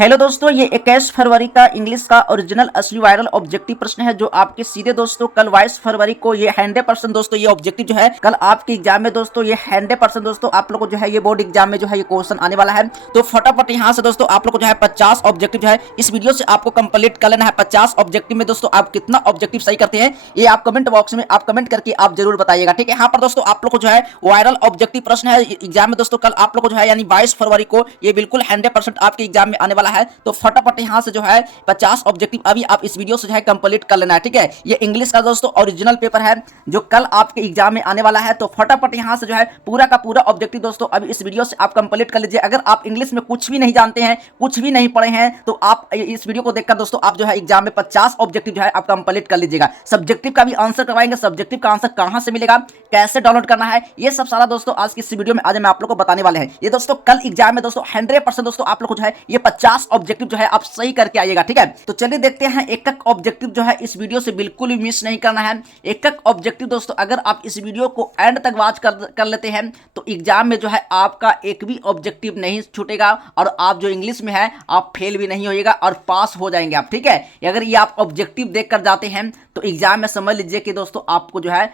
Hello दोस्तों, ये 21 फरवरी का इंग्लिश का ओरिजिनल असली वायरल ऑब्जेक्टिव प्रश्न है जो आपके सीधे दोस्तों कल 22 फरवरी को ये 100% दोस्तों ये ऑब्जेक्टिव जो है कल आपके एग्जाम में दोस्तों ये 100% दोस्तों आप लोग को जो है ये बोर्ड एग्जाम में जो है ये क्वेश्चन आने वाला है। तो फटाफट यहाँ से दोस्तों आप लोग को जो है 50 ऑब्जेक्टिव जो है इस वीडियो से आपको कंप्लीट कर लेना है। 50 ऑब्जेक्टिव में दोस्तों आप कितना ऑब्जेक्टिव सही करते हैं ये आप कमेंट बॉक्स में आप कमेंट करके आप जरूर बताइएगा। ठीक है, यहाँ पर दोस्तों आप लोग को जो है वायरल ऑब्जेक्टिव प्रश्न है एग्जाम में दोस्तों कल आप लोग को जो है यानी 22 फरवरी को ये बिल्कुल 100% आपके एग्जाम में आने वाला है। तो फटाफट यहाँ से जो है 50 ऑब्जेक्टिव अभी आप इस वीडियो से जो है कंप्लीट कर लेना है। ठीक है, ये इंग्लिश का दोस्तों ओरिजिनल पेपर है जो कल आपके एग्जाम में आने वाला है। तो फटाफट यहाँ से जो है पूरा का पूरा ऑब्जेक्टिव दोस्तों अभी इस वीडियो से आप कंप्लीट कर लीजिए। अगर आप इंग्लिश में कुछ भी नहीं जानते हैं, कुछ भी नहीं पढ़े हैं, तो आप इस वीडियो को देखकर दोस्तों आप जो है एग्जाम में 50 ऑब्जेक्टिव जो है आप कंप्लीट कर लीजिएगा। सब्जेक्टिव का भी आंसर करवाएंगे, सब्जेक्टिव का आंसर कहां से मिलेगा, कैसे डाउनलोड करना है, ये सब सारा दोस्तों आज की इस वीडियो में आज मैं आप लोग को बताने वाले हैं। ये दोस्तों कल एग्जाम में दोस्तों 100% दोस्तों आप लोग को जो है ये 50 ऑब्जेक्टिव जो है आप सही करके आइएगा। ठीक है, तो चलिए देखते हैं एक एक ऑब्जेक्टिव जो है इस वीडियो से बिल्कुल भी मिस नहीं करना है। एक एक ऑब्जेक्टिव दोस्तों अगर आप इस वीडियो को एंड तक वॉच कर लेते हैं तो एग्जाम में जो है आपका एक भी ऑब्जेक्टिव नहीं छूटेगा और आप जो इंग्लिश में है आप फेल भी नहीं होइएगा और पास हो जाएंगे आप। ठीक है, अगर ये आप ऑब्जेक्टिव देख कर जाते हैं तो एग्जाम में समझ लीजिए कि दोस्तों आपको जो है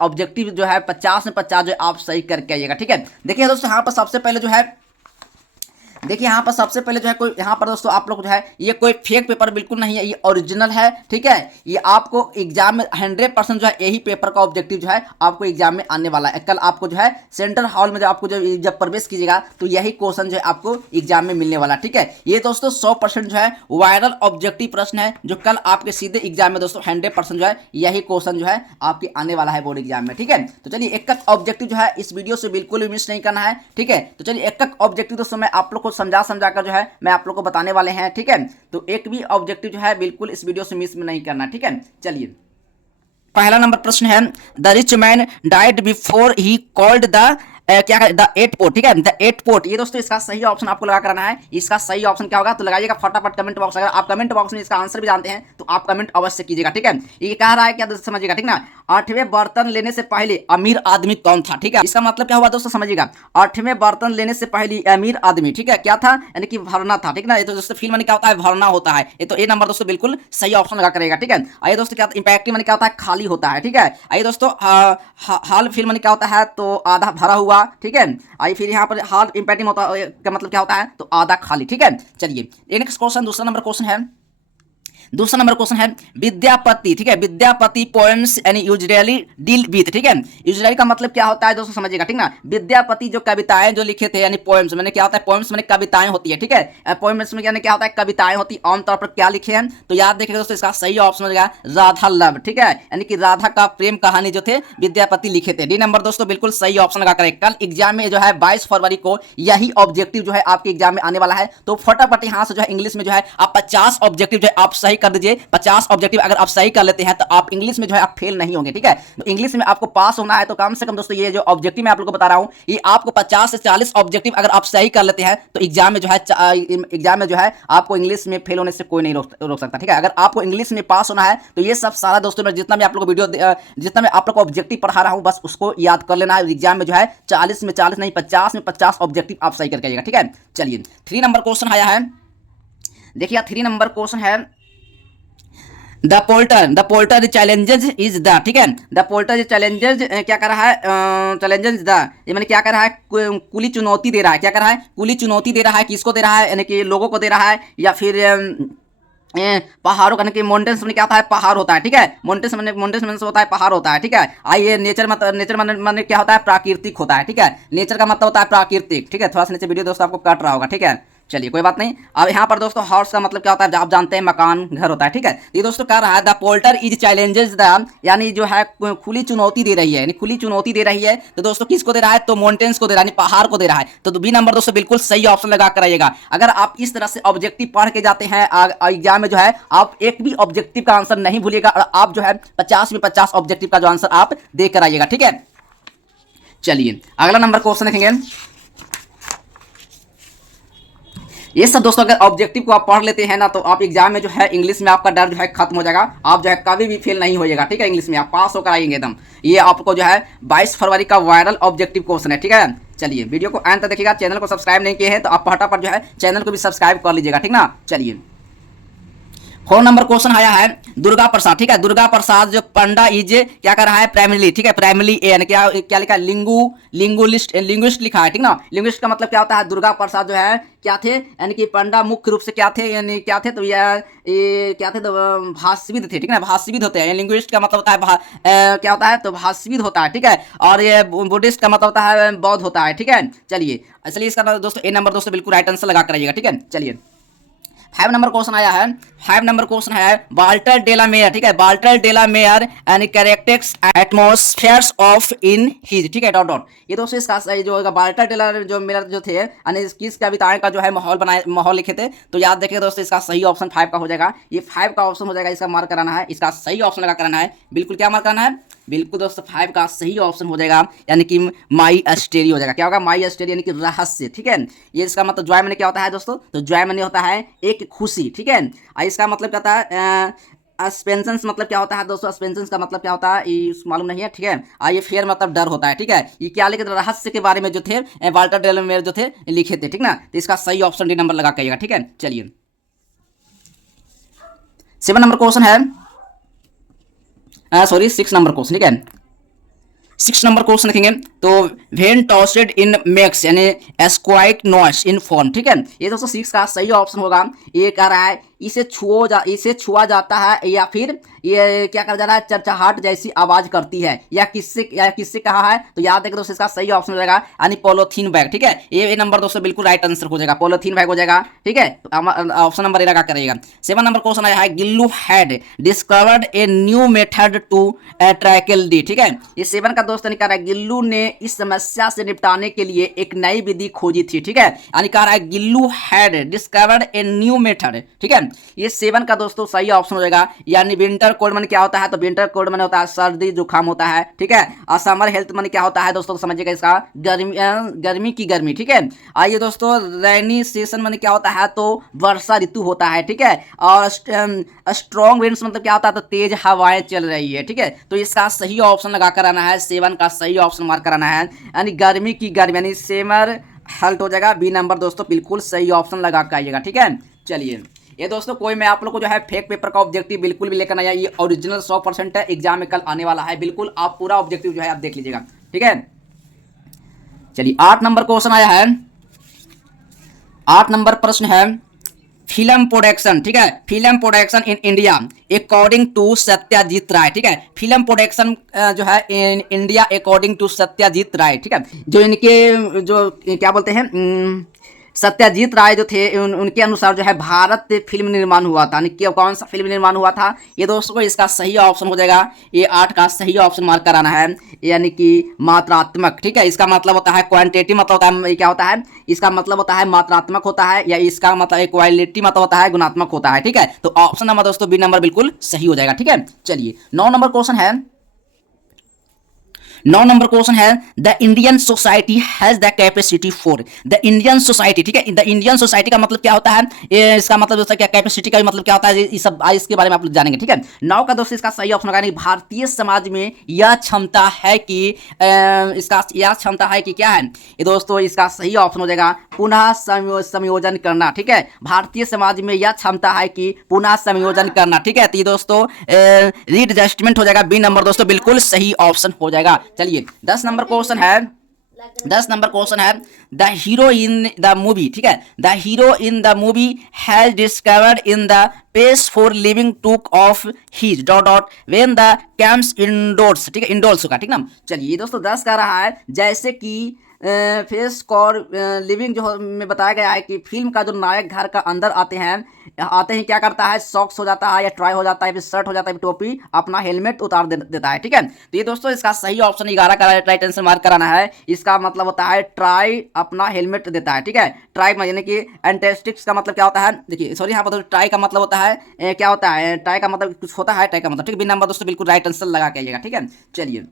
ऑब्जेक्टिव जो है 50 में 50 जो है आप सही करके आइएगा। ठीक है, देखिए दोस्तों यहाँ पर सबसे पहले जो है देखिए यहाँ पर सबसे पहले जो है कोई यहाँ पर दोस्तों आप लोग जो है ये कोई फेक पेपर बिल्कुल नहीं है, ये ओरिजिनल है। ठीक है, ये आपको एग्जाम में 100% जो है यही पेपर का ऑब्जेक्टिव जो है आपको एग्जाम में आने वाला है। कल आपको जो है सेंट्रल हॉल में जब प्रवेश कीजिएगा तो यही क्वेश्चन जो है आपको एग्जाम में मिलने वाला। ठीक है, ये दोस्तों 100% जो है वायरल ऑब्जेक्टिव प्रश्न है जो कल आपके सीधे एग्जाम में दोस्तों 100% जो है यही क्वेश्चन जो है आपके आने वाला है बोर्ड एग्जाम में। ठीक है, तो चलिए एक एक ऑब्जेक्टिव जो है इस वीडियो से बिल्कुल भी मिस नहीं करना है। ठीक है, तो चलिए एक एक ऑब्जेक्टिव दोस्तों मैं आप लोग को समझा कर जो है मैं आप लोग को बताने वाले हैं। ठीक है, तो एक भी ऑब्जेक्टिव जो है बिल्कुल इस वीडियो से मिस नहीं करना। ठीक है, चलिए पहला नंबर प्रश्न है the rich man died before he called the क्या द एट पोर्ट। ठीक है, द एट पोर्ट ये दोस्तों इसका सही ऑप्शन आपको लगा कराना है। इसका सही ऑप्शन क्या होगा तो लगाइएगा फटाफट कमेंट बॉक्स। अगर आप कमेंट बॉक्स में इसका आंसर भी जानते हैं तो आप कमेंट अवश्य कीजिएगा। ठीक है, ये कह रहा है क्या दोस्तों समझिएगा। ठीक ना, 8वें बर्तन लेने से पहले अमीर आदमी कौन था। ठीक है, इसका मतलब क्या हुआ दोस्तों समझिएगा, 8वें बर्तन लेने से पहले अमीर आदमी ठीक है क्या था यानी कि भरना था। ठीक ना, ये तो दोस्तों फिल्म में क्या होता है भरना होता है। ये तो ए नंबर दोस्तों बिल्कुल सही ऑप्शन लगा करेगा। ठीक है, आइए दोस्तों क्या इंपैक्टिव में क्या होता है खाली होता है। ठीक है, आइए दोस्तों हाल फिल्म में क्या होता है तो आधा भरा हुआ। ठीक है, आई फिर यहाँ पर हाल इंपैक्टिंग होता है का मतलब क्या होता है तो आधा खाली। ठीक है, चलिए नेक्स्ट क्वेश्चन दूसरा नंबर क्वेश्चन है विद्यापति। ठीक है, विद्यापति पोएम्स यानी यूजुअली डील विद। ठीक है, यूजुअली का मतलब क्या होता है दोस्तों समझिएगा। ठीक ना, विद्यापति जो कविताएं जो लिखे थे यानी पोएम्स मैंने क्या होता है पोएम्स मैंने कविताएं होती है। ठीक है, पोएम्स में यानी क्या होता है कविताएं होती आमतौर पर क्या लिखे हैं तो याद देखिएगा दोस्तों इसका सही ऑप्शन हो जाएगा राधा लव। ठीक है, यानी कि राधा का प्रेम कहानी जो थे विद्यापति लिखे थे। डी नंबर दोस्तों बिल्कुल सही ऑप्शन लगा करें। कल एग्जाम में जो है 22 फरवरी को यही ऑब्जेक्टिव जो है आपके एग्जाम में आने वाला है। तो फटाफट यहाँ से जो है इंग्लिश में जो है आप 50 ऑब्जेक्टिव जो है आप सही कर दीजिए। 50 ऑब्जेक्टिव अगर आप सही कर लेते हैं तो आप इंग्लिश में जो है आप फेल नहीं होंगे। ठीक है, तो इंग्लिश में आपको पास होना है तो कम से कम दोस्तों ये जो ऑब्जेक्टिव मैं आप लोगों को बता रहा हूं ये आपको 50 से 40 ऑब्जेक्टिव अगर आप सही कर लेते हैं तो एग्जाम में जो है आपको इंग्लिश में फेल होने से कोई नहीं रोक सकता। ठीक है, अगर आपको इंग्लिश में पास होना है तो ये सब सारा दोस्तों मैं जितना भी आप लोग को वीडियो जितना मैं आप लोग को ऑब्जेक्टिव पढ़ा रहा हूं बस उसको याद कर लेना है। एग्जाम में जो है 40 में 40 नहीं 50 में 50 ऑब्जेक्टिव आप सही करके आइएगा। ठीक है, चलिए 3 नंबर क्वेश्चन आया है। देखिए 3 नंबर क्वेश्चन है द पोल्टर चैलेंजेस इज द। ठीक है, द पोल्टर चैलेंजेस क्या कर रहा है चैलेंजेस द ये मैंने क्या कर रहा है कुली चुनौती दे रहा है। क्या कर रहा है कुली चुनौती दे रहा है किसको दे रहा है यानी कि लोगों को दे रहा है या फिर पहाड़ों का माउंटेन्स में क्या होता है पहाड़ होता है। ठीक है, माउंटेन्स में होता है पहाड़ होता है। ठीक है, आइए नेचर मतलब क्या होता है प्राकृतिक होता है। ठीक है, नेचर का मतलब होता है प्राकृतिक। ठीक है, थोड़ा सा नीचे वीडियो दोस्तों आपको कट रहा होगा। ठीक है, चलिए कोई बात नहीं। अब यहाँ पर दोस्तों हाउस का मतलब क्या होता है आप जानते हैं मकान घर होता है। ठीक है, ये दोस्तों कह रहा है द पोल्टर इज चैलेंजेस द यानी जो है खुली चुनौती दे रही है यानी खुली चुनौती दे रही है तो दोस्तों किसको दे रहा है तो माउंटेन्स को दे रहा है पहाड़ को दे रहा है। तो बी नंबर दोस्तों बिल्कुल सही ऑप्शन लगा कर आइएगा। अगर आप इस तरह से ऑब्जेक्टिव पढ़ के जाते हैं एग्जाम में जो है आप एक भी ऑब्जेक्टिव का आंसर नहीं भूलिएगा और आप जो है 50 में 50 ऑब्जेक्टिव का जो आंसर आप देकर आइएगा। ठीक है, चलिए अगला नंबर क्वेश्चन देखेंगे। ये सब दोस्तों अगर ऑब्जेक्टिव को आप पढ़ लेते हैं ना तो आप एग्जाम में जो है इंग्लिश में आपका डर जो है खत्म हो जाएगा। आप जो है कभी भी फेल नहीं होइएगा। ठीक है, इंग्लिश में आप पास होकर आएंगे एकदम। ये आपको जो है 22 फरवरी का वायरल ऑब्जेक्टिव क्वेश्चन है। ठीक है, चलिए वीडियो को अंत तक देखिएगा। चैनल को सब्सक्राइब नहीं किए हैं तो आप फटाफट जो है चैनल को भी सब्सक्राइब कर लीजिएगा, ठीक ना। चलिए 4 नंबर क्वेश्चन आया है दुर्गा प्रसाद, ठीक है। दुर्गा प्रसाद जो पंडा इज क्या कर रहा है, प्राइमरी, ठीक है। प्राइमरी यानी क्या क्या लिखा है, लिंग्विस्ट लिखा है, ठीक ना। लिंग्विस्ट का मतलब क्या होता है, दुर्गा प्रसाद जो है क्या थे, यानी कि पंडा मुख्य रूप से क्या थे, यानी क्या थे, तो ये क्या थे, तो भाषाविद थे, ठीक है। भाषाविद होते हैं। लिंग्विस्ट का मतलब होता है क्या होता है, तो भाषाविद होता है, ठीक है। और ये बुद्धिस्ट का मतलब होता है बौद्ध होता है, ठीक है। चलिए इसलिए इसका दोस्तों ए नंबर दोस्तों बिल्कुल राइट आंसर लगा कर रहिएगा, ठीक है। चलिए 5 नंबर क्वेश्चन आया है। 5 नंबर क्वेश्चन है वाल्टर डेला मेयर, ठीक है। Walter de la Mare and characters atmospheres of in his, ठीक है, डॉट डॉट। ये दोस्तों इसका जो होगा वाल्टर डेला जो मेयर जो थे, यानी किस कविताएं का जो है माहौल लिखे थे, तो याद देखिए दोस्तों इसका सही ऑप्शन 5 का हो जाएगा। ये 5 का ऑप्शन हो जाएगा, इसका मार्क कराना है, इसका सही ऑप्शन लगा कराना है। बिल्कुल क्या मार्क कराना है, बिल्कुल दोस्तों 5 का सही ऑप्शन हो जाएगा, यानी कि माई स्टेरी हो जाएगा। क्या होगा, माई स्टेरी यानी कि रहस्य, ठीक है। ये इसका मतलब जॉय मनी क्या होता है दोस्तों, तो जॉय मनी होता है एक खुशी, ठीक है। इसका मतलब क्या होता है, सस्पेंशन मतलब क्या होता है दोस्तों, सस्पेंशन का मतलब क्या होता है ये मालूम नहीं है, ठीक है। ये फेयर मतलब डर होता है, ठीक है। ये क्या लिखे, रहस्य के बारे में जो थे वाल्टर डेला मेयर जो थे लिखे थे, ठीक ना। तो इसका सही ऑप्शन डी नंबर लगा करिएगा, ठीक है। चलिए 7 नंबर क्वेश्चन है, सॉरी 6 नंबर क्वेश्चन, ठीक है। 6 नंबर क्वेश्चन देखेंगे तो वेन टॉस्टेड इन मैक्स यानी एस्क्वाइट नॉइस इन फॉर्म, ठीक है। ये दोस्तों 6 का सही ऑप्शन होगा। ये कह रहा है इसे छुआ जाता है या फिर ये क्या कर जा रहा है, चरचहाट जैसी आवाज करती है, या किससे कहा है, तो याद है कि दोस्तों इसका सही ऑप्शन हो जाएगा यानी पॉलीथीन बैग, ठीक है। ये नंबर दोस्तों बिल्कुल राइट आंसर हो जाएगा, पॉलीथीन बैग हो जाएगा, ठीक है। ऑप्शन नंबर ए लगा करेगा। 7 नंबर क्वेश्चन आया है Gillu had discovered a new method to tackle the, ठीक है। ये 7 का दोस्त कह रहा है गिल्लू ने इस समस्या से निपटाने के लिए एक नई विधि खोजी थी, ठीक है। यानी कह रहा है Gillu had discovered a new method, ठीक है। ये 7 का दोस्तों सही ऑप्शन हो जाएगा। यानी विंटर कोल्ड मन क्या होता है, तो विंटर कोल्ड मन होता है सर्दी जुकाम होता है, ठीक है। और समर हेल्थ मन क्या होता है दोस्तों, समझिएगा इसका गर्मी की गर्मी, ठीक है। आइए दोस्तों रेनी सीजन मन क्या होता है, तो वर्षा ऋतु होता है, ठीक है। और स्ट्रॉन्ग विंड्स मतलब क्या होता है, तो तेज हवाएं चल रही है, ठीक है। तो इसका सही ऑप्शन लगा कर आना है, 7 का सही ऑप्शन मार्क कराना है, यानी गर्मी की गर्मी, यानी सेमर हेल्थ हो जाएगा बी नंबर दोस्तों बिल्कुल सही ऑप्शन लगा कर आइएगा, ठीक है। चलिए ये दोस्तों कोई मैं आप लोग को जो है फेक पेपर का ऑब्जेक्टिव बिल्कुल भी लेकर आया, ये ओरिजिनल 100% है, एग्जाम में कल आने वाला है, बिल्कुल आप पूरा ऑब्जेक्टिव जो है आप देख लीजिएगा, ठीक है। चलिए 8 नंबर क्वेश्चन आया है। 8 नंबर प्रश्न है फिल्म प्रोडक्शन, ठीक है। Film production in India according to Satyajit Ray, ठीक है। फिल्म प्रोडक्शन जो है in India according to Satyajit Ray, ठीक है। जो इनके जो क्या बोलते हैं सत्यजीत राय जो थे उनके अनुसार जो है भारत फिल्म निर्माण हुआ था, यानी कौन सा फिल्म निर्माण हुआ था, ये दोस्तों इसका सही ऑप्शन हो जाएगा। ये 8 का सही ऑप्शन मार्क कराना है, यानी कि मात्रात्मक, ठीक है। इसका मतलब होता है क्वांटिटी, मतलब होता है क्या होता है, इसका मतलब होता है मात्रात्मक होता है, या इसका मतलब क्वालिटी मतलब होता है गुणात्मक होता है, ठीक है। तो ऑप्शन नंबर दोस्तों बी नंबर बिल्कुल सही हो जाएगा, ठीक है। चलिए 9 नंबर क्वेश्चन है। 9 नंबर क्वेश्चन है the Indian society has the capacity for, the Indian society, ठीक है। द इंडियन सोसाइटी का मतलब क्या होता है, इसका मतलब दोस्तों क्या कैपेसिटी का मतलब क्या होता है, ये सब इसके बारे में आप लोग जानेंगे, ठीक है। 9 का दोस्तों इसका सही ऑप्शन होगा, भारतीय समाज में यह क्षमता है कि इसका यह क्षमता है कि क्या है, ये दोस्तों इसका सही ऑप्शन हो जाएगा पुनः संयोजन करना, ठीक है। भारतीय समाज में यह क्षमता है कि पुनः संयोजन करना, ठीक है। तो ये दोस्तों रीएडजस्टमेंट हो जाएगा, बी नंबर दोस्तों बिल्कुल सही ऑप्शन हो जाएगा। चलिए 10 नंबर क्वेश्चन है। 10 नंबर क्वेश्चन है the hero in the movie, ठीक है। The hero in the movie has discovered in the pace for living took off his dot dot when the camps indoors, ठीक है, endorse होगा, ठीक ना। चलिए दोस्तों 10 कह रहा है जैसे कि फेस कॉर लिविंग जो में बताया गया है कि फिल्म का जो नायक घर का अंदर आते हैं ही क्या करता है, सॉक्स हो जाता है या ट्राई हो जाता है, फिर शर्ट हो जाता है, टोपी, अपना हेलमेट उतार देता है, ठीक है। तो ये दोस्तों इसका सही ऑप्शन 11 का राइट आंसर मार्क कराना है। इसका मतलब होता है ट्राई अपना हेलमेट देता है, ठीक है। ट्राई यानी कि एंटेस्टिक्स का मतलब क्या होता है, देखिए सॉरी यहाँ पर ट्राई का मतलब होता है क्या होता है, ट्राई का मतलब कुछ होता है, ट्राई का मतलब, ठीक है। बिना नंबर दोस्तों बिल्कुल राइट आंसर लगा के आइएगा, ठीक है। चलिए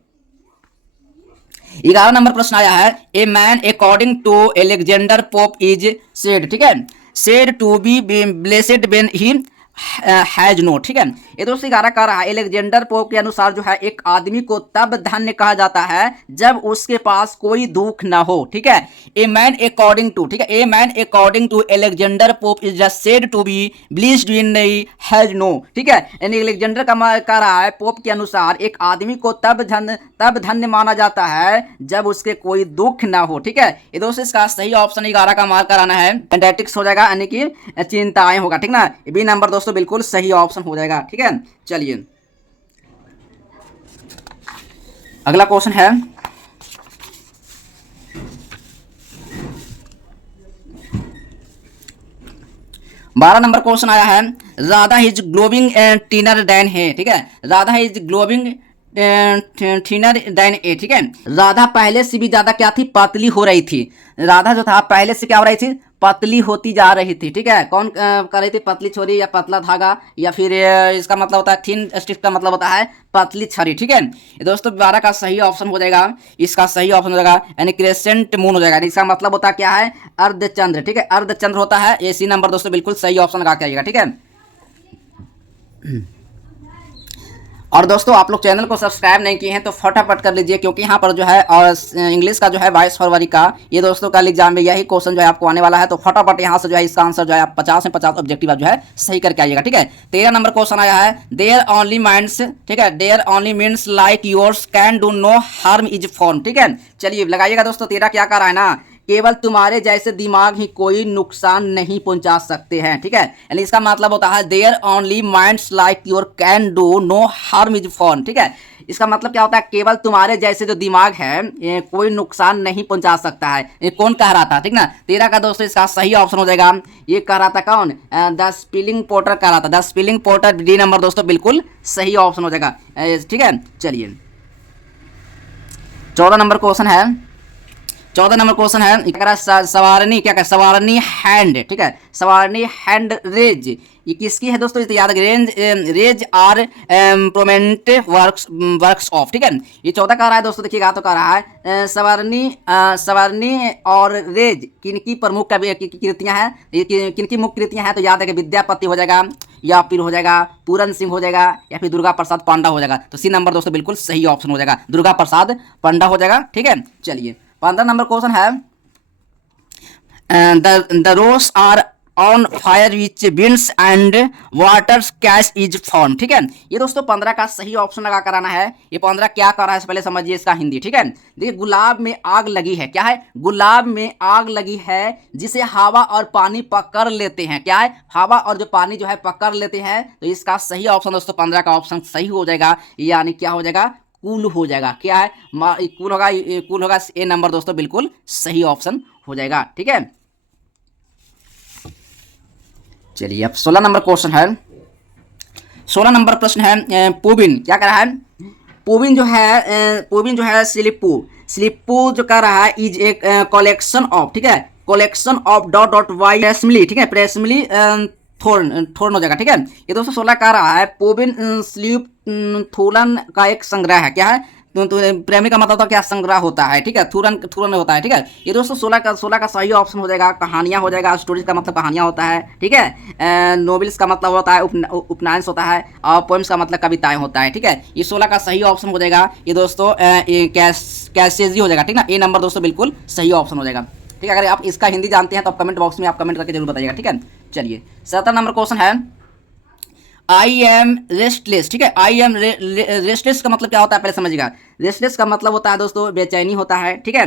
11 नंबर प्रश्न आया है a man according to Alexander Pope is said, ठीक है, said to be blessed when he has no, ठीक है। ये दोस्तों 11 कह रहा है एलेक्जेंडर पोप के अनुसार जो है एक आदमी को तब धन्य कहा जाता है जब उसके पास कोई दुख ना हो, ठीक है। ए मैन अकॉर्डिंग टू, ठीक है, a man according to Alexander Pope is just said to be blessed in has no, ठीक है। यानी एलेक्जेंडर का कह रहा है पोप के अनुसार एक आदमी को तब धन्य माना जाता है जब उसके कोई दुख ना हो, ठीक है। ये दोस्तों इसका सही ऑप्शन 11 का मार्क कराना है, एंटाइटिक्स हो जाएगा, यानी कि चिंताएं होगा, ठीक ना। बी नंबर दोस्तों बिल्कुल सही ऑप्शन हो जाएगा, ठीक है। चलिए अगला क्वेश्चन है, बारह नंबर क्वेश्चन आया है, राधा इज ग्लोबिंग टीनर डैन है, ठीक है। राधा इज ग्लोबिंग थीनर देन ए, ठीक है। राधा पहले से भी ज्यादा क्या थी, पतली हो रही थी। राधा जो था पहले से क्या हो रही थी, पतली होती जा रही थी, ठीक है। कौन कर रही थी, पतली छोरी या पतला धागा, या फिर इसका मतलब होता है थिन स्टिक का मतलब होता है पतली छड़ी, ठीक है। दोस्तों 12 का सही ऑप्शन हो जाएगा, इसका सही ऑप्शन हो जाएगा यानी क्रेसेंट मून हो जाएगा। इसका मतलब होता है क्या है, अर्धचंद्र, ठीक है, अर्धचंद्र होता है। ये सी नंबर दोस्तों बिल्कुल सही ऑप्शन लगा के आइएगा, ठीक है। और दोस्तों आप लोग चैनल को सब्सक्राइब नहीं किए हैं तो फटाफट कर लीजिए, क्योंकि यहाँ पर जो है और इंग्लिश का जो है 22 फरवरी का ये दोस्तों कल एग्जाम में यही क्वेश्चन जो है आपको आने वाला है। तो फटाफट यहाँ से जो है इसका आंसर जो है 50 में 50 ऑब्जेक्टिव आप जो है सही करके आइएगा, ठीक है। 13 नंबर क्वेश्चन आया है, देयर ओनली माइंड्स, ठीक है, there only means like yours can do no harm is form, ठीक है। चलिए लगाइएगा दोस्तों, 13 क्या कर रहा है ना, केवल तुम्हारे जैसे दिमाग ही कोई नुकसान नहीं पहुंचा सकते हैं, ठीक है। यानी इसका मतलब होता है there only minds like your can do no harm is form, ठीक है। इसका मतलब क्या होता है, केवल तुम्हारे जैसे जो दिमाग है ये कोई नुकसान नहीं पहुंचा सकता है। ये कौन कह रहा था, ठीक ना। 13 का दोस्तों इसका सही ऑप्शन हो जाएगा, ये कह रहा था कौन, द स्पिलिंग पोर्टर कह रहा था, the spilling porter. D number दोस्तों बिल्कुल सही ऑप्शन हो जाएगा, ठीक है। चलिए 14 नंबर क्वेश्चन है, 14 नंबर क्वेश्चन है, सवारनी क्या है, सवारनी हैंड, ठीक है, सवारनी हैंड रेज, ये किसकी है दोस्तों, याद रखें, रेज आर प्रोमेंट वर्क्स ऑफ, ठीक है। ये 14 कह रहा है दोस्तों, देखिएगा तो कह रहा है सवारनी और रेज किनकी प्रमुख कृतियां हैं, किनकी मुख्य कृतियां हैं, तो याद है कि विद्यापति हो जाएगा, या फिर हो जाएगा पूरन सिंह हो जाएगा, या फिर दुर्गा प्रसाद पांडा हो जाएगा। तो सी नंबर दोस्तों बिल्कुल सही ऑप्शन हो जाएगा, दुर्गा प्रसाद पांडा हो जाएगा, ठीक है। चलिए 15 नंबर क्वेश्चन है, the rose are on fire which winds and waters cash is form, ठीक है। ये दोस्तों 15 का सही ऑप्शन लगा कर आना है। ये 15 क्या कर रहा है पहले समझिए इसका हिंदी, ठीक है। देखिए गुलाब में आग लगी है, क्या है, गुलाब में आग लगी है जिसे हवा और पानी पकड़ लेते हैं, क्या है, हवा और जो पानी जो है पकड़ लेते हैं। तो इसका सही ऑप्शन दोस्तों 15 का ऑप्शन सही हो जाएगा, यानी क्या हो जाएगा, कूल हो जाएगा, क्या है, कूल होगा, कूल होगा। ए नंबर दोस्तों बिल्कुल सही ऑप्शन हो जाएगा, ठीक है। चलिए अब 16 नंबर क्वेश्चन है, 16 नंबर प्रश्न है, पुबिन क्या कर रहा है, पुबिन जो है स्लिपू जो कर रहा है इज ए कलेक्शन ऑफ, ठीक है, collection of dot dot why प्रेसमिली, ठीक है, प्रेसमिली थोर्न हो जाएगा, ठीक है। ये दोस्तों 16 कह रहा है पुबिन स्लीप थूलन का एक संग्रह है, क्या है, तो प्रेमी का मतलब होता है क्या, संग्रह होता है, ठीक है, थूरन होता है, ठीक है। ये दोस्तों 16 का सही ऑप्शन हो जाएगा, कहानियां हो जाएगा, स्टोरीज का मतलब कहानियां होता है, ठीक है। नोवेल्स का मतलब होता है उपन्यास होता है, और पोएम्स का मतलब कविताएं होता है, ठीक है। ये 16 का सही ऑप्शन हो जाएगा, ये दोस्तों कैसेजी हो जाएगा, ठीक ना। ए नंबर दोस्तों बिल्कुल सही ऑप्शन हो जाएगा, ठीक है। अगर आप इसका हिंदी जानते हैं तो आप कमेंट बॉक्स में आप कमेंट करके जरूर बताइएगा, ठीक है। चलिए 17 नंबर क्वेश्चन है, आई एम रेस्टलेस, ठीक है, आई एम रेस्टलेस का मतलब क्या होता है पहले समझिएगा। रेस्टलेस का मतलब होता है दोस्तों बेचैनी होता है, ठीक है।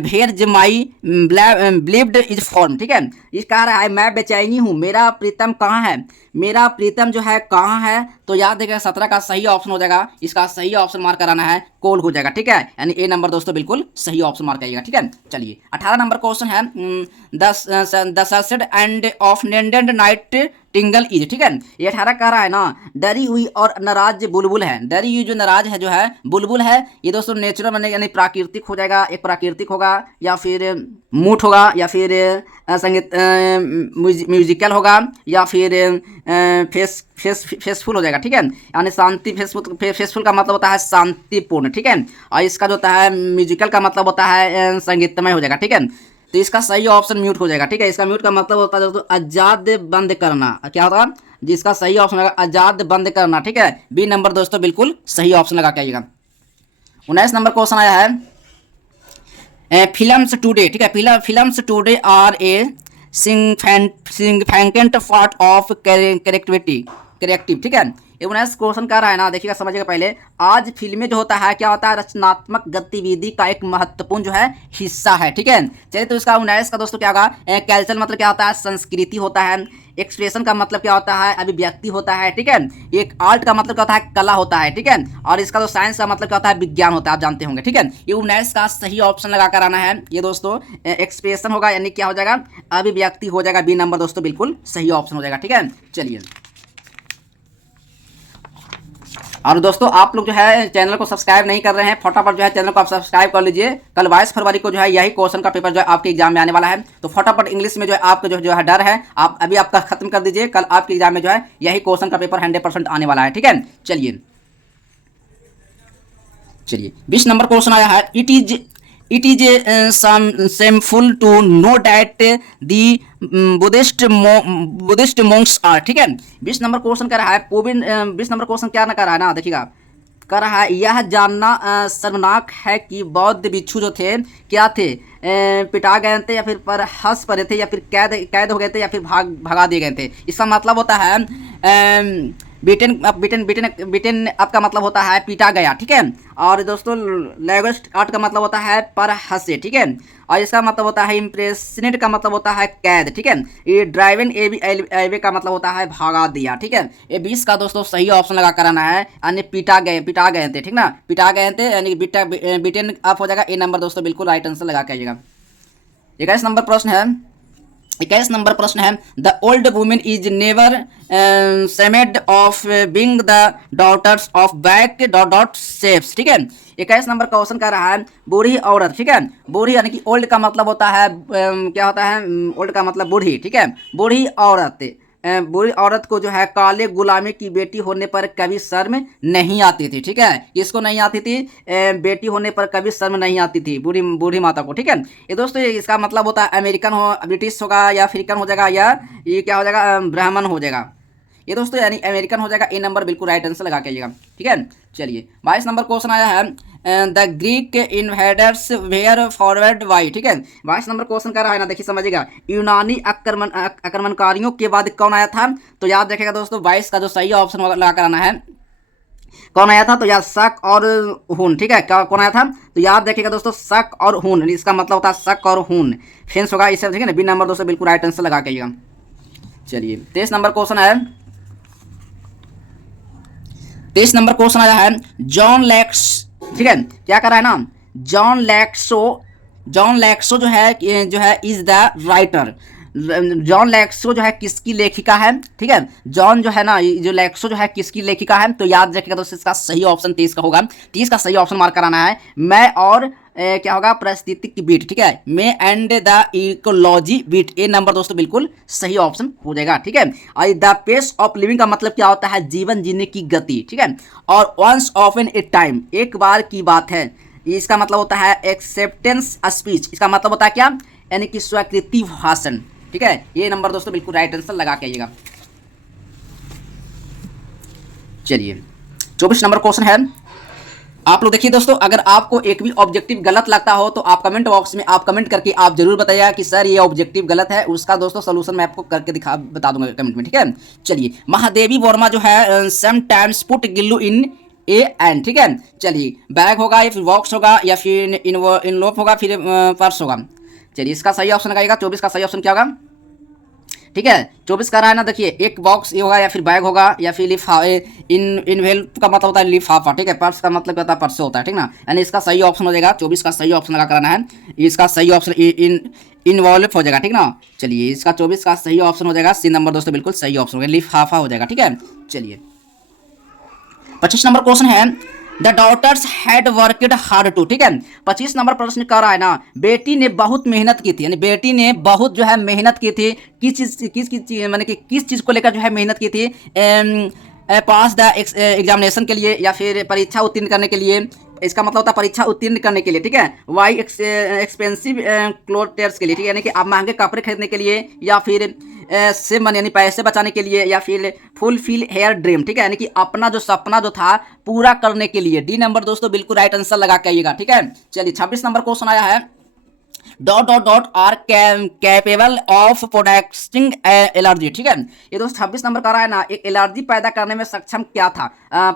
भेर माई ब्लिव्ड इज फॉर्म, ठीक है। ये कह रहा है मैं बेचैनी हूँ, मेरा प्रीतम कहाँ है, मेरा प्रीतम जो है कहाँ है। तो याद रखिएगा 17 का सही ऑप्शन हो जाएगा, इसका सही ऑप्शन मार्क कराना है, कोल हो जाएगा, ठीक है। यानी ए नंबर दोस्तों बिल्कुल सही ऑप्शन मार्क आएगा, ठीक है। चलिए 18 नंबर क्वेश्चन है, द ससेड एंड ऑफ नेंडेड नाइट टिंगल इज, ठीक है। ये 18 कह रहा है ना, डरी हुई और नाराज बुलबुल है, डरी हुई जो नाराज है जो है बुलबुल है। ये दोस्तों नेचुरल यानी प्राकृतिक हो जाएगा, एक प्राकृतिक होगा, या फिर मूठ होगा, या फिर संगीत म्यूजिकल होगा, या फिर फेसफुल हो जाएगा, ठीक है। यानी शांति, फेसफुल का मतलब होता है शांतिपूर्ण, ठीक है। और इसका जो होता है म्यूजिकल का मतलब होता है संगीतमय हो जाएगा, ठीक है। तो इसका सही ऑप्शन म्यूट हो जाएगा। ठीक है, इसका म्यूट का मतलब होता है दोस्तों आजाद बंद करना। क्या होगा, जिसका सही ऑप्शन होगा आजाद बंद करना। ठीक है, बी नंबर दोस्तों बिल्कुल सही ऑप्शन लगा के आइएगा। 19 नंबर क्वेश्चन आया है फिल्म्स टुडे। ठीक है, films today are a significant part of corrective. ठीक है, ये 19 क्वेश्चन कर रहा है ना, देखिएगा समझिएगा पहले। आज फिल्में जो होता है क्या होता है, रचनात्मक गतिविधि का एक महत्वपूर्ण जो है हिस्सा है। ठीक है, चलिए तो इसका 19 का दोस्तों क्या होगा, कल्चर मतलब क्या होता है, संस्कृति होता है। एक्सप्रेशन का मतलब क्या होता है, अभिव्यक्ति होता है। ठीक है, एक आर्ट का मतलब क्या होता है, कला होता है। ठीक है, और इसका जो साइंस का मतलब क्या होता है, विज्ञान होता है, आप जानते होंगे। ठीक है, ये 19 का सही ऑप्शन लगा कर आना है। ये दोस्तों एक्सप्रेशन होगा, यानी क्या हो जाएगा, अभिव्यक्ति हो जाएगा। बी नंबर दोस्तों बिल्कुल सही ऑप्शन हो जाएगा। ठीक है, चलिए। और दोस्तों आप लोग जो है चैनल को सब्सक्राइब नहीं कर रहे हैं, फटाफट जो है चैनल को आप सब्सक्राइब कर लीजिए। कल 22 फरवरी को जो है यही क्वेश्चन का पेपर जो है आपके एग्जाम में आने वाला है, तो फटाफट इंग्लिश में जो है आपका जो है डर है, आप अभी आपका खत्म कर दीजिए। कल आपके एग्जाम में जो है यही क्वेश्चन का पेपर 100% आने वाला है। ठीक है, चलिए 20 नंबर क्वेश्चन आया है। It is shameful to know that the Buddhist monks are। ठीक है, 20 नंबर क्वेश्चन कर रहा है 20 नंबर क्वेश्चन क्या ना कर रहा है ना, देखिएगा कर रहा है, यह जानना शर्मनाक है कि बौद्ध भिक्षु जो थे क्या थे, पिटा गए थे या फिर पर हंस पड़े थे या फिर कैद हो गए थे या फिर भगा दिए गए थे। इसका मतलब होता है बिटेन आपका मतलब होता है पीटा गया। ठीक है, और दोस्तों लैगोस्ट आर्ट का मतलब होता है पर हंसे। ठीक है, और इसका मतलब होता है इम्प्रेशनेट का मतलब होता है कैद। ठीक है, ये ड्राइवन एवे का मतलब होता है भगा दिया। ठीक है, ये 20 का दोस्तों सही ऑप्शन लगा कराना है, यानी पीटा गए थे। ठीक ना, पिटा गए थे यानी बिटेन आप हो जाएगा। ए नंबर दोस्तों बिल्कुल राइट आंसर लगा के आइएगा। 21 नंबर प्रश्न है। 21 नंबर प्रश्न है, the old women is never ashamed of being the daughters of back dot shapes. ठीक है, 21 नंबर क्वेश्चन कर रहा है बूढ़ी औरत। ठीक है, बूढ़ी यानी कि ओल्ड का मतलब होता है क्या होता है, ओल्ड का मतलब बूढ़ी। ठीक है, बूढ़ी औरत को जो है काले गुलामी की बेटी होने पर कभी शर्म नहीं आती थी। ठीक है, किसको नहीं आती थी, बेटी होने पर कभी शर्म नहीं आती थी, बूढ़ी माता को। ठीक है, ये दोस्तों इसका मतलब होता है अमेरिकन हो, ब्रिटिश होगा या अफ्रीकन हो जाएगा, या ये क्या हो जाएगा, ब्राह्मण हो जाएगा। ये दोस्तों यानी अमेरिकन हो जाएगा। ए नंबर बिल्कुल राइट आंसर लगा के आइएगा। ठीक है, चलिए 22 नंबर क्वेश्चन आया है, the Greek invaders were forward why. ठीक है, 22 नंबर क्वेश्चन कर रहा है ना, देखिए समझिएगा, यूनानी आक्रमणकारियों के बाद कौन आया था, तो याद रखेगा दोस्तों 22 का जो सही ऑप्शन लगा कर आना है, कौन आया था, तो यार शक और हून। ठीक है, कौन आया था, तो याद रखिएगा दोस्तों शक और हून, इसका मतलब होता है शक और हून, फेंस होगा इससे। ठीक है ना, बी नंबर दोस्तों बिल्कुल राइट आंसर लगा के आइएगा। चलिए 23 नंबर क्वेश्चन है। 23 नंबर क्वेश्चन आया है जॉन लैक्स। ठीक है, क्या कर रहा है ना, जॉन लैक्सो जो है इज द राइटर। जॉन लैक्सो जो है किसकी लेखिका है। ठीक है, जॉन जो है ना, जो लैक्सो जो है किसकी लेखिका है, तो याद रखिएगा दोस्तों इसका सही ऑप्शन 30 का होगा। 30 का सही ऑप्शन मार्क कराना है, मैं और क्या होगा, पारिस्थितिक बीट। ठीक है, मे and the ecology beat. A number दोस्तों बिल्कुल सही ऑप्शन हो जाएगा। ठीक है, और द पेस ऑफ लिविंग का मतलब क्या होता है, जीवन जीने की गति। ठीक है, और once of an a time, एक बार की बात है, इसका मतलब होता है एक्सेप्टेंस स्पीच। इसका मतलब होता है क्या, यानी कि स्वीकृति भाषण। ठीक है, ये नंबर दोस्तों बिल्कुल राइट आंसर लगा के आइएगा। चलिए 24 नंबर क्वेश्चन है। आप लोग देखिए दोस्तों, अगर आपको एक भी ऑब्जेक्टिव गलत लगता हो तो आप कमेंट बॉक्स में आप कमेंट करके आप जरूर बताइएगा कि सर ये ऑब्जेक्टिव गलत है, उसका दोस्तों सोल्यूशन मैं आपको करके बता दूंगा कमेंट में। ठीक है, चलिए महादेवी वर्मा जो है sometimes put Gillu in a end. ठीक है, चलिए बैग होगा या फिर बॉक्स होगा या फिर इनलोप होगा फिर पर्स होगा। चलिए इसका सही ऑप्शन लगाइएगा। 24 का सही ऑप्शन क्या होगा, ठीक है 24 का रहा है ना, देखिए एक बॉक्स ये होगा या फिर बैग होगा या फिर इनवेल्प का मतलब होता है लिफाफा। ठीक है, पर्स का मतलब क्या होता है, पर्स होता है। ठीक ना, यानी इसका सही ऑप्शन हो जाएगा 24 का सही ऑप्शन लगा कराना है, इसका सही ऑप्शन इनवॉल्व हो जाएगा। ठीक ना, चलिए इसका 24 का सही ऑप्शन हो जाएगा सी नंबर दोस्तों बिल्कुल सही ऑप्शन हो गया, लिफाफा हो जाएगा। ठीक है, चलिए 25 नंबर क्वेश्चन है the daughters had worked hard to. ठीक है, 25 नंबर प्रश्न कर रहा है ना, बेटी ने बहुत मेहनत की थी, यानी बेटी ने बहुत जो है मेहनत की थी, किस चीज़ को लेकर जो है मेहनत की थी, पास द एग्जामिनेशन के लिए या फिर परीक्षा उत्तीर्ण करने के लिए, इसका मतलब होता है परीक्षा उत्तीर्ण करने के लिए, ठीक है। वाई एक्सपेंसिव क्लोथ्स के लिए, ठीक है, यानी कि आप महंगे कपड़े खरीदने के लिए, या फिर सेव मनी यानी पैसे बचाने के लिए, या फिर फुलफिल हेयर ड्रीम, ठीक है, यानी कि अपना जो सपना जो था पूरा करने के लिए। डी नंबर दोस्तों बिल्कुल राइट आंसर लगा के आइएगा, ठीक है। चलिए 26 नंबर क्वेश्चन आया है, dot dot dot are capable of प्रोडक्टिंग allergy, ठीक है। ये दोस्त 26 नंबर का रहा है ना, एक एलर्जी पैदा करने में सक्षम क्या था?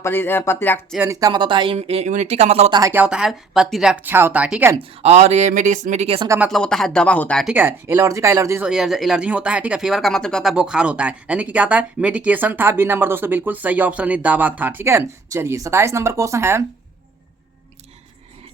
प्रतिरक्षा, इसका मतलब होता है इम्यूनिटी का मतलब होता है क्या होता है? प्रतिरक्षा होता है, ठीक है। और ये मेडिकेशन का मतलब होता है दवा होता है, ठीक है। एलर्जी का एलर्जी होता है, ठीक है। फीवर का मतलब क्या होता है? बुखार होता है, यानी कि क्या होता है? मेडिकेशन था। बी नंबर दोस्तों बिल्कुल सही ऑप्शन दवा था, ठीक है। चलिए 27 नंबर क्वेश्चन है,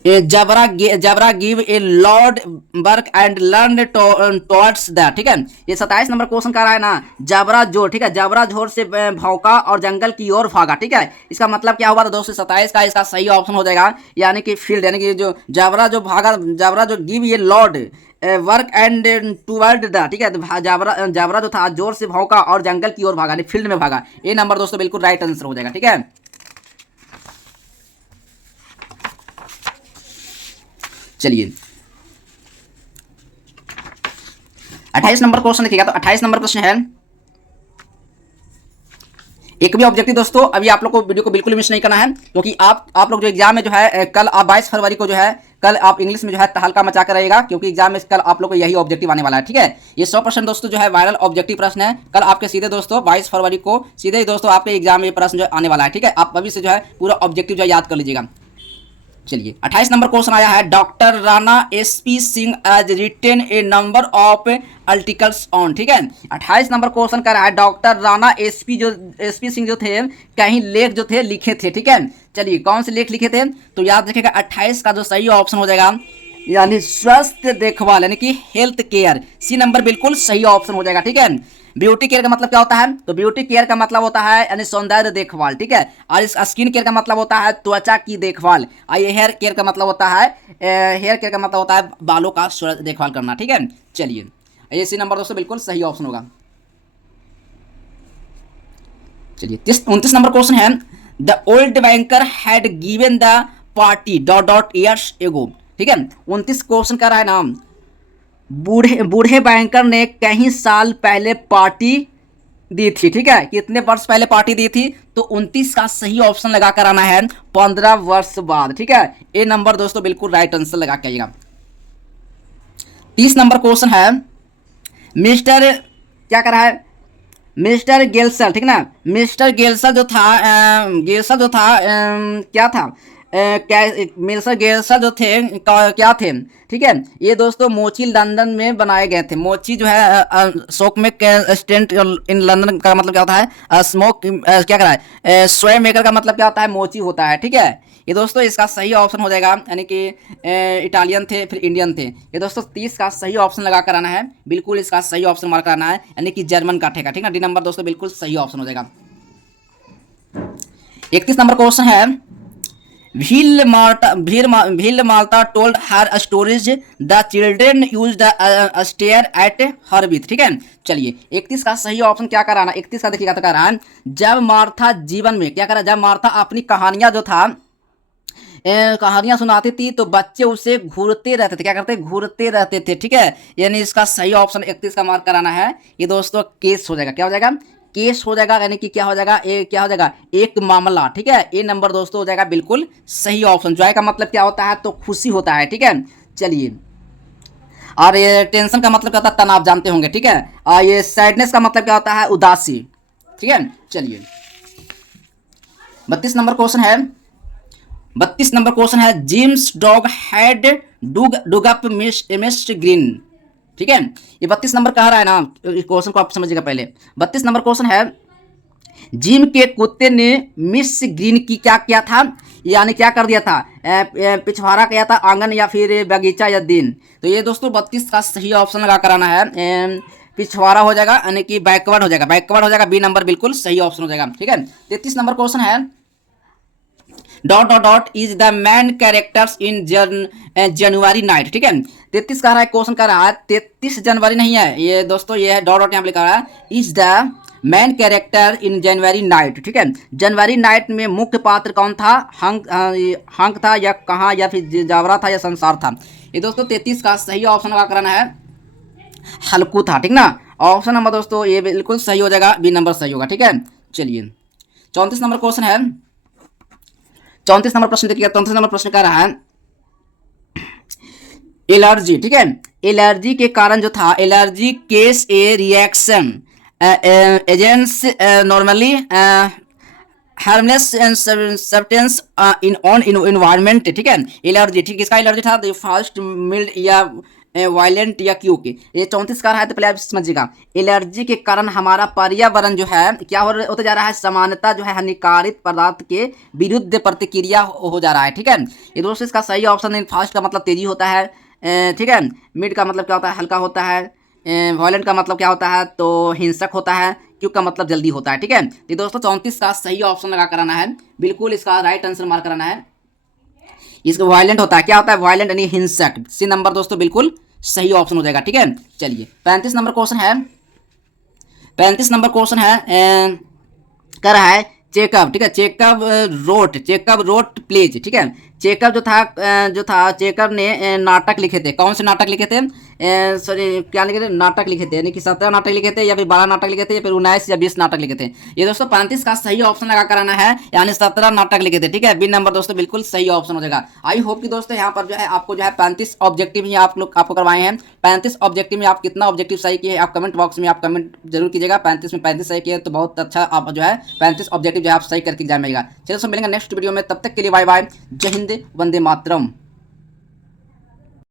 जबरा give a lord work and learn towards the, ठीक है। ये 27 नंबर क्वेश्चन का रहा है ना, जबरा जोर, ठीक है, जबरा जोर से भौंका और जंगल की ओर भागा, ठीक है। इसका मतलब क्या हुआ? तो दोस्तों 27 का इसका सही ऑप्शन हो जाएगा, यानी कि फील्ड, यानी कि जो जबरा जो भागा, जबरा जो गिव ये Lord work and toward the, ठीक है। जबरा जो था जोर से भौंका और जंगल की ओर भागा, फील्ड में भागा। ये नंबर दोस्तों बिल्कुल राइट आंसर हो जाएगा, ठीक है। चलिए 28 नंबर क्वेश्चन लिखिएगा। तो 28 नंबर क्वेश्चन है, एक भी ऑब्जेक्टिव दोस्तों अभी आप लोग को वीडियो को बिल्कुल मिस नहीं करना है, क्योंकि आप लोग जो एग्जाम में जो है कल आप 22 फरवरी को जो है कल आप इंग्लिश में जो है तहलका मचा कर रहेगा, क्योंकि एग्जाम में कल आप लोग को यही ऑब्जेक्टिव आने वाला है, ठीक है। ये 100% दोस्तों जो है वायरल ऑब्जेक्टिव प्रश्न है। कल आपके सीधे दोस्तों 22 फरवरी को सीधे ही दोस्तों आपके एग्जाम में प्रश्न जो आने वाला है, ठीक है। आप अभी से जो है पूरा ऑब्जेक्टिव जो है याद कर लीजिएगा। चलिए 28 नंबर क्वेश्चन आया है, doctor Rana SP Singh as written a number of articles on, ठीक है। 28 नंबर क्वेश्चन कर रहा है, डॉक्टर राणा एसपी सिंह जो थे कहीं लेख जो थे लिखे थे, ठीक है। चलिए कौन से लेख लिखे थे? तो याद रखिएगा 28 का जो सही ऑप्शन हो जाएगा यानी स्वास्थ्य देखभाल, यानी कि हेल्थ केयर। सी नंबर बिल्कुल सही ऑप्शन हो जाएगा, ठीक है। ब्यूटी केयर का मतलब क्या होता है? तो ब्यूटी केयर का मतलब होता है यानी सौंदर्य देखभाल, ठीक है। और इस स्किन केयर का मतलब होता है त्वचा की देखभाल। और ये हेयर केयर का मतलब होता है बालों का देखभाल करना, ठीक है। चलिए ये सी नंबर दोस्तों बिल्कुल सही ऑप्शन होगा। चलिए 29 नंबर क्वेश्चन है, the old banker had given the party dot dot years ago, ठीक है। 29 क्वेश्चन का रहा है नाम, बूढ़े बैंकर ने कई साल पहले पार्टी दी थी, ठीक है। कितने वर्ष पहले पार्टी दी थी? तो 29 का सही ऑप्शन लगा कर आना है 15 वर्ष बाद, ठीक है। ए नंबर दोस्तों बिल्कुल राइट आंसर लगा के आइएगा। 30 नंबर क्वेश्चन है, मिस्टर क्या कर रहा है? मिस्टर गेल्सल, ठीक ना। मिस्टर गेल्सल जो था क्या था? मिस्टर गेल्सल जो थे क्या थे, ठीक है। ये दोस्तों मोची लंदन में बनाए गए थे। मोची जो है शोक में स्टेंट इन लंदन का मतलब क्या होता है? स्मोक क्या करा है? स्वयं मेकर का मतलब क्या होता है? मोची होता है, ठीक है। ये दोस्तों इसका सही ऑप्शन हो जाएगा, यानी कि इटालियन थे फिर इंडियन थे। ये दोस्तों 30 का सही ऑप्शन लगा कर आना है, बिल्कुल इसका सही ऑप्शन मार्क कराना है, यानी कि जर्मन का ठेका, ठीक है। डी नंबर दोस्तों बिल्कुल सही ऑप्शन हो जाएगा। 31 नंबर क्वेश्चन है, भील माल्टा told her stories the children use the stare at her with, ठीक है। चलिए 31 का सही ऑप्शन क्या कराना? 31 का देखिएगा तो कह रहा है, जब मार्था जीवन में क्या करा, जब मार्था अपनी कहानियां जो था कहानियां सुनाती थी तो बच्चे उसे घूरते रहते थे, क्या करते? घूरते रहते थे, ठीक है। यानी इसका सही ऑप्शन 31 का मार्क कराना है। ये दोस्तों केस हो जाएगा, क्या हो जाएगा? केस हो जाएगा, यानी कि क्या हो जाएगा? क्या हो जाएगा? एक मामला, ठीक है। ए नंबर दोस्तों हो जाएगा बिल्कुल सही ऑप्शन। जॉय का मतलब क्या होता है? तो खुशी होता है, ठीक है। चलिए और ये टेंशन का मतलब क्या होता है? तनाव, जानते होंगे, ठीक है। और ये सैडनेस का मतलब क्या होता है? उदासी, ठीक है। चलिए 32 नंबर क्वेश्चन है, 32 नंबर क्वेश्चन है, Jim's dog had dug up mist green, ठीक है। ये 32 नंबर कह रहा है ना, क्वेश्चन को आप समझिएगा पहले। 32 नंबर क्वेश्चन है, जिम के कुत्ते ने मिस ग्रीन की क्या किया था? यानी क्या कर दिया था? पिछवाड़ा किया था, आंगन या फिर बगीचा या दिन। तो ये दोस्तों 32 का सही ऑप्शन लगा कराना है, पिछवाड़ा हो जाएगा, यानी कि बैकवर्ड हो जाएगा, बैकवर्ड हो जाएगा। बी नंबर बिल्कुल सही ऑप्शन हो जाएगा, ठीक है। 33 नंबर क्वेश्चन है, dot dot dot is the man characters in January night, ठीक है। 33 का रहा है क्वेश्चन, का रहा है 33 जनवरी नहीं है ये दोस्तों, ये है डॉट डॉट यहाँ लिखा रहा है, is the man character in January night, ठीक है। जनवरी नाइट में मुख्य पात्र कौन था? हंक था या कहाँ या फिर जावरा था या संसार था? ये दोस्तों 33 का सही ऑप्शन लगा कराना है हल्कू था, ठीक ना। ऑप्शन नंबर दोस्तों ये बिल्कुल सही हो जाएगा, बी नंबर सही होगा, ठीक है। चलिए 34 नंबर क्वेश्चन है। 34 नंबर प्रश्न देखिएगा। 34 नंबर प्रश्न कह रहा है एलर्जी, ठीक है। एलर्जी के कारण जो था, allergy case A reaction agents normally harmless substance in on environment, ठीक है। एलर्जी, ठीक, इसका एलर्जी था फास्ट मिल्ड या वायलेंट या क्यों के। ये 34 का है तो पहले आप समझिएगा। एलर्जी के कारण हमारा पर्यावरण जो है क्या होता जा रहा है? समानता जो है हानिकारक पदार्थ के विरुद्ध प्रतिक्रिया हो जा रहा है, ठीक है। ये दोस्तों इसका सही ऑप्शन है। फास्ट का मतलब तेजी होता है, ठीक है। मिड का मतलब क्या होता है? हल्का होता है। वायलेंट का मतलब क्या होता है? तो हिंसक होता है। क्यों का मतलब जल्दी होता है, ठीक है। ये दोस्तों 34 का सही ऑप्शन लगा कराना है, बिल्कुल इसका राइट आंसर मार्क कराना है। इसका वायलेंट होता है, क्या होता है? वायलेंट यानी हिंसक। सी नंबर दोस्तों बिल्कुल सही ऑप्शन हो जाएगा, ठीक है। चलिए 35 नंबर क्वेश्चन है। 35 नंबर क्वेश्चन है कर रहा है चेकअप, ठीक है। चेकअप रोट प्लेज, ठीक है। चेकअप जो था चेकअप ने नाटक लिखे थे। कौन से नाटक लिखे थे? सॉरी क्या लिखे थे? नाटक लिखे थे, यानी कि 17 नाटक लिखे थे या फिर 12 नाटक लिखे थे या फिर 19 या 20 नाटक लिखे थे। ये दोस्तों 35 का सही ऑप्शन लगा कराना है, यानी 17 नाटक लिखे थे, ठीक है। बी नंबर दोस्तों बिल्कुल सही ऑप्शन हो जाएगा। आई होप कि दोस्तों यहाँ पर जो है आपको जो है 35 ऑब्जेक्टिव ही आप लोग आपको करवाए हैं। 35 ऑब्जेक्टिव में आप कितना ऑब्जेक्टिव सही किए आप कमेंट बॉक्स में आप कमेंट जरूर कीजिएगा। 35 में 35 सही किए तो बहुत अच्छा, आप जो है 35 ऑब्जेक्टिव जो है आप सही करके एग्जाम आएगा। चलिए दोस्तों मिलेंगे नेक्स्ट वीडियो में, तब तक के लिए बाय बाय। जय हिंद, वंदे मातरम।